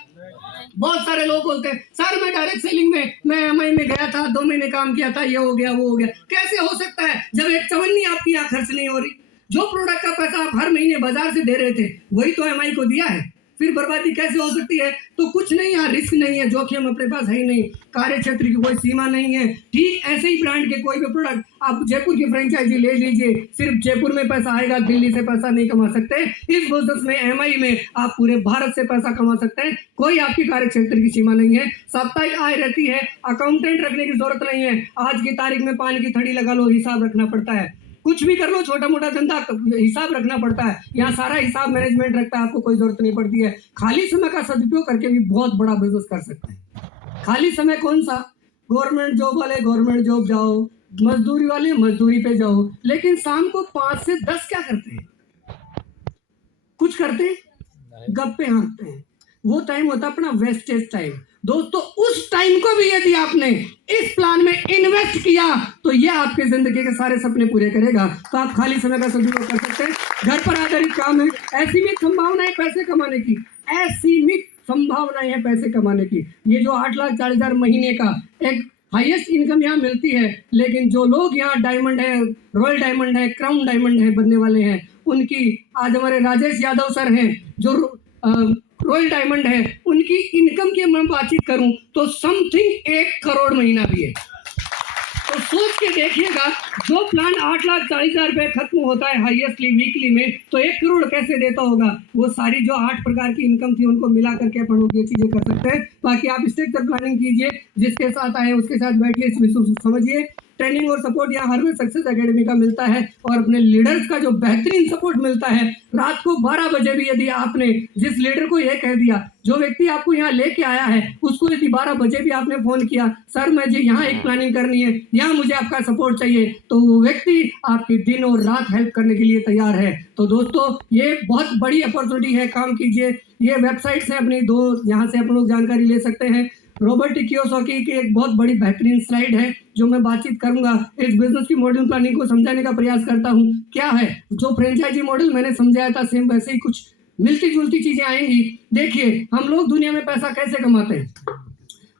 बहुत सारे लोग बोलते हैं सर मैं डायरेक्ट सेलिंग में मैं एमआई में गया था, 2 महीने काम किया था, ये हो गया वो हो गया। कैसे हो सकता है जब एक चवन्नी आपकी यहाँ खर्च नहीं हो रही? जो प्रोडक्ट का पैसा आप हर महीने बाजार से दे रहे थे वही तो एमआई को दिया है। फिर बर्बादी कैसे हो सकती है? तो कुछ नहीं, यहाँ रिस्क नहीं है, जोखिम अपने पास है ही नहीं, कार्य क्षेत्र की कोई सीमा नहीं है। ठीक ऐसे ही ब्रांड के कोई भी प्रोडक्ट, आप जयपुर की फ्रेंचाइजी ले लीजिए, सिर्फ जयपुर में पैसा आएगा, दिल्ली से पैसा नहीं कमा सकते। इस बिजनेस में, एमआई में आप पूरे भारत से पैसा कमा सकते हैं, कोई आपकी कार्य क्षेत्र की सीमा नहीं है। साप्ताहिक आय रहती है, अकाउंटेंट रखने की जरूरत नहीं है, आज की तारीख में पानी की थड़ी लगा लो, हिसाब रखना पड़ता है, कुछ भी कर लो, छोटा मोटा धंधा हिसाब रखना पड़ता है, यहाँ सारा हिसाब मैनेजमेंट रखता है, आपको कोई जरूरत नहीं पड़ती है। खाली समय का सदुपयोग करके भी बहुत बड़ा बिजनेस कर सकते हैं। खाली समय कौन सा? गवर्नमेंट जॉब वाले गवर्नमेंट जॉब जाओ, मजदूरी वाले मजदूरी पे जाओ, लेकिन शाम को 5 से 10 क्या करते हैं? कुछ करते हैं? गप्पे हाँकते हैं। वो टाइम होता है अपना वेस्टेज टाइम। दोस्तों, उस टाइम को भी यदि आपने इस प्लान में इन्वेस्ट किया तो यह आपके जिंदगी के सारे सपने पूरे करेगा। तो आप खाली समय का सदुपयोग कर सकते हैं। घर पर आधारित काम है, असीमित संभावनाएं पैसे कमाने की, असीमित संभावनाएं हैं पैसे कमाने की। ये जो 8,40,000 महीने का एक हाईएस्ट इनकम यहाँ मिलती है, लेकिन जो लोग यहाँ डायमंड है, रॉयल डायमंड है, क्राउन डायमंड है बनने वाले हैं, उनकी, आज हमारे राजेश यादव सर हैं जो रॉयल डायमंड है, उनकी इनकम की मैं बातचीत करूं तो समथिंग 1 करोड़ महीना भी है। तो सोच के देखिएगा, जो प्लान 8,40,000 रुपये खत्म होता है हाईएस्टली वीकली में, तो 1 करोड़ कैसे देता होगा? वो सारी जो 8 प्रकार की इनकम थी उनको मिला करके अपन लोग ये चीजें कर सकते हैं। बाकी आप स्ट्रक्चर प्लानिंग कीजिए, जिसके साथ आए उसके साथ बैठिए, इस विषय को समझिए। ट्रेनिंग और सपोर्ट यहाँ हर सक्सेस एकेडमी का मिलता है, और अपने लीडर्स का जो बेहतरीन सपोर्ट मिलता है। रात को 12 बजे भी यदि आपने जिस लीडर को ये कह दिया, जो व्यक्ति आपको यहाँ लेके आया है, उसको यदि 12 बजे भी आपने फोन किया, सर मुझे यहाँ एक प्लानिंग करनी है, यहाँ मुझे आपका सपोर्ट चाहिए, तो वो व्यक्ति आपकी दिन और रात हेल्प करने के लिए तैयार है। तो दोस्तों, ये बहुत बड़ी अपॉर्चुनिटी है, काम कीजिए। ये वेबसाइट से अपनी यहाँ से आप लोग जानकारी ले सकते हैं। रॉबर्ट कियोसाकी की एक बहुत बड़ी बेहतरीन स्लाइड है जो मैं बातचीत करूंगा। इस बिजनेस की मॉडल प्लानिंग को समझाने का प्रयास करता हूं। क्या है जो फ्रेंचाइजी मॉडल मैंने समझाया था, सेम वैसे ही कुछ मिलती जुलती चीजें आएंगी। देखिए, हम लोग दुनिया में पैसा कैसे कमाते हैं,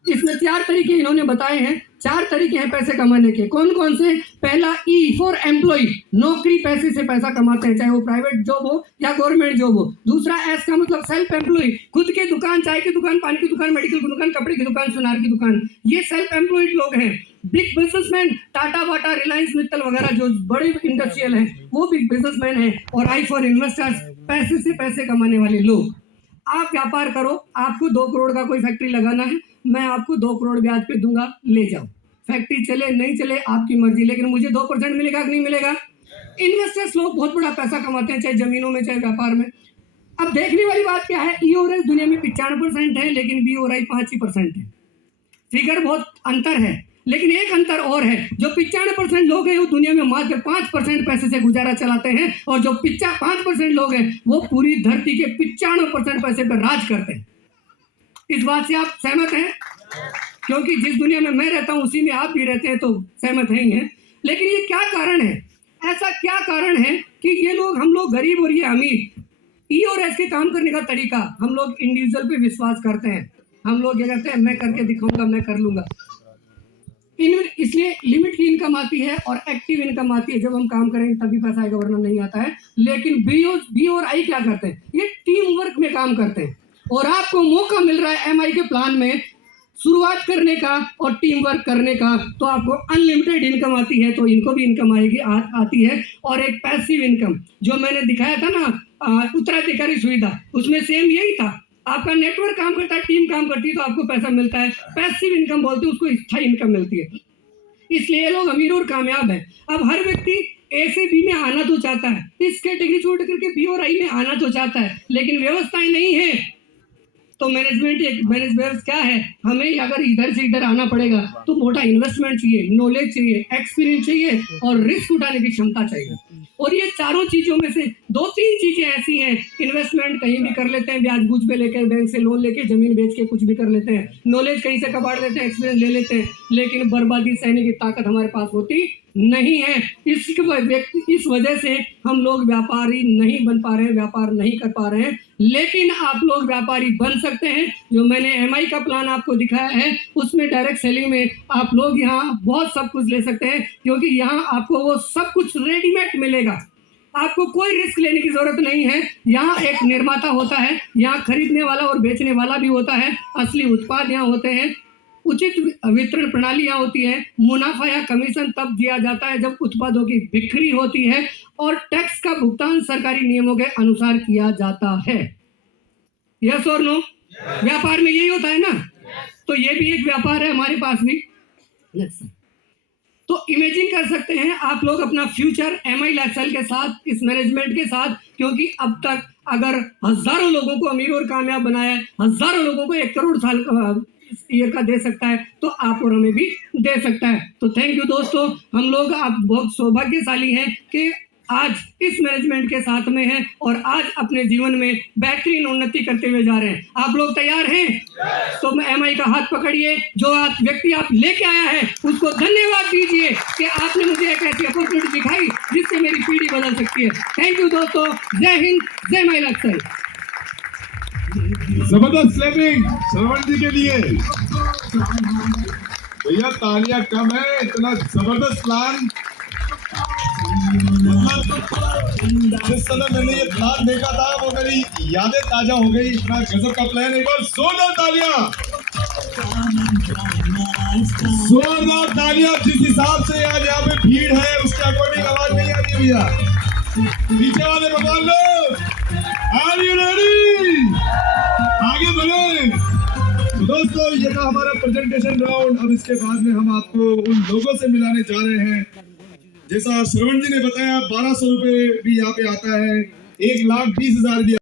इसमें 4 तरीके इन्होंने बताए हैं। 4 तरीके हैं पैसे कमाने के। कौन कौन से? पहला, ई फॉर एम्प्लॉय, नौकरी पैसे से पैसा कमाते हैं, चाहे वो प्राइवेट जॉब हो या गवर्नमेंट जॉब हो। दूसरा, एस का मतलब सेल्फ एम्प्लॉय, खुद की दुकान, चाय की दुकान, पानी की दुकान, मेडिकल की दुकान, कपड़े की दुकान, सुनार की दुकान, ये सेल्फ एम्प्लॉयड लोग हैं। बिग बिजनेसमैन, टाटा बाटा, रिलायंस मित्तल वगैरह जो बड़े इंडस्ट्रियल हैं, वो बिग बिजनेसमैन हैं। और आई फॉर इन्वेस्टर्स, पैसे से पैसे कमाने वाले लोग। आप व्यापार करो, आपको 2 करोड़ का कोई फैक्ट्री लगाना है, मैं आपको 2 करोड़ ब्याज पे दूंगा, ले जाओ। फैक्ट्री चले नहीं चले आपकी मर्जी, लेकिन मुझे 2% मिलेगा कि नहीं मिलेगा? इन्वेस्टर्स लोग बहुत बड़ा पैसा कमाते हैं, चाहे जमीनों में चाहे व्यापार में। अब देखने वाली बात क्या है, ई और एस दुनिया में 95% है, लेकिन बी और आई 5% है। फिगर बहुत अंतर है, लेकिन एक अंतर और है, जो 95% लोग हैं वो दुनिया में मात्र 5% पैसे से गुजारा चलाते हैं, और जो 5% लोग हैं वो पूरी धरती के 95% पैसे पर राज करते हैं। इस बात से आप सहमत हैं? क्योंकि जिस दुनिया में मैं रहता हूं उसी में आप भी रहते हैं, तो सहमत है ही हैं। लेकिन ये क्या कारण है, ऐसा क्या कारण है कि ये लोग, हम लोग गरीब और ये अमीर, ई और एस के काम करने का तरीका, हम लोग इंडिविजुअल पे विश्वास करते हैं। हम लोग ये कहते हैं, मैं करके दिखाऊंगा, मैं कर लूंगा। इसलिए लिमिट की इनकम आती है और एक्टिव इनकम आती है। जब हम काम करेंगे तभी पैसा आएगा, वरना नहीं आता है। लेकिन बी और आई क्या करते हैं? ये टीम वर्क में काम करते हैं, और आपको मौका मिल रहा है एमआई के प्लान में शुरुआत करने का और टीम वर्क करने का, तो आपको अनलिमिटेड इनकम आती है। तो इनको भी इनकम आएगी, आती है। और एक पैसिव इनकम जो मैंने दिखाया था ना, उत्तराधिकारी सुविधा, उसमें सेम यही था। आपका नेटवर्क काम करता है, टीम काम करती है, तो आपको पैसा मिलता है। पैसिव इनकम बोलते हैं उसको, स्थायी इनकम मिलती है। इसलिए ये लोग अमीर और कामयाब है। अब हर व्यक्ति ए से बी में आना तो चाहता है, इस कैटेगरी छोड़ करके बी और आई में आना तो चाहता है, लेकिन व्यवस्थाएं नहीं है। तो मैनेजमेंट क्या है, हमें अगर इधर से इधर आना पड़ेगा तो मोटा इन्वेस्टमेंट चाहिए, नॉलेज चाहिए, एक्सपीरियंस चाहिए और रिस्क उठाने की क्षमता चाहिए। और ये चारों चीजों में से 2-3 चीजें ऐसी हैं, इन्वेस्टमेंट कहीं भी कर लेते हैं, ब्याज बूझ पे लेकर, बैंक से लोन लेके, जमीन बेच के कुछ भी कर लेते हैं, नॉलेज कहीं से कबाड़ लेते हैं, एक्सपीरियंस ले लेते हैं, लेकिन बर्बादी सहने की ताकत हमारे पास होती नहीं है। इस वजह से हम लोग व्यापारी नहीं बन पा रहे हैं, व्यापार नहीं कर पा रहे हैं। लेकिन आप लोग व्यापारी बन सकते हैं। जो मैंने एमआई का प्लान आपको दिखाया है, उसमें डायरेक्ट सेलिंग में आप लोग यहाँ बहुत सब कुछ ले सकते हैं, क्योंकि यहाँ आपको वो सब कुछ रेडीमेड मिलेगा। आपको कोई रिस्क लेने की जरूरत नहीं है। यहाँ एक निर्माता होता है, यहाँ खरीदने वाला और बेचने वाला भी होता है, असली उत्पाद यहाँ होते हैं, उचित वितरण प्रणाली यहाँ होती है, मुनाफा या कमीशन तब दिया जाता है जब उत्पादों की बिक्री होती है और टैक्स का भुगतान सरकारी नियमों के अनुसार किया जाता है। यस और नो? व्यापार में यही होता है ना? तो ये भी एक व्यापार है हमारे पास भी। तो इमेजिन कर सकते हैं आप लोग अपना फ्यूचर MI लाइफस्टाइल के साथ, इस मैनेजमेंट के साथ, क्योंकि अब तक अगर हजारों लोगों को अमीर और कामयाब बनाया है, हजारों लोगों को 1 करोड़ साल ईयर का दे सकता है, तो आप और हमें भी दे सकता है। तो थैंक यू दोस्तों, हम लोग आप बहुत सौभाग्यशाली हैं कि आज इस मैनेजमेंट के साथ में हैं और आज अपने जीवन में बेहतरीन उन्नति करते हुए जा रहे हैं। आप लोग तैयार हैं? तो MI का हाथ पकड़िए, जो व्यक्ति आप लेके आया है उसको धन्यवाद दीजिए कि आपने मुझे एक ऐसी अपॉर्चुनिटी दिखाई जिससे मेरी पीढ़ी बदल सकती है। थैंक यू दोस्तों, जय हिंद, जय माई लाइफस्टाइल। जबरदस्त क्लैपिंग श्रवण जी के लिए। भैया तालियां कम है, इतना जबरदस्त प्लान। जिस समय मैंने ये प्लान देखा था वो मेरी यादें ताजा हो गई। इतना गजब का प्लान, एक बार जोरदार तालियां, जोरदार तालियां। जिस हिसाब से आज यहाँ पे भीड़ है उसके अकॉर्डिंग आवाज नहीं आ रही भैया। पीछे वाले भगवान लोग, आर यू रेडी? आगे बढ़े। तो दोस्तों ये था हमारा प्रेजेंटेशन राउंड। अब इसके बाद में हम आपको उन लोगों से मिलाने जा रहे हैं। जैसा श्रवण जी ने बताया 1200 रुपए भी यहाँ पे आता है, 1,20,000 भी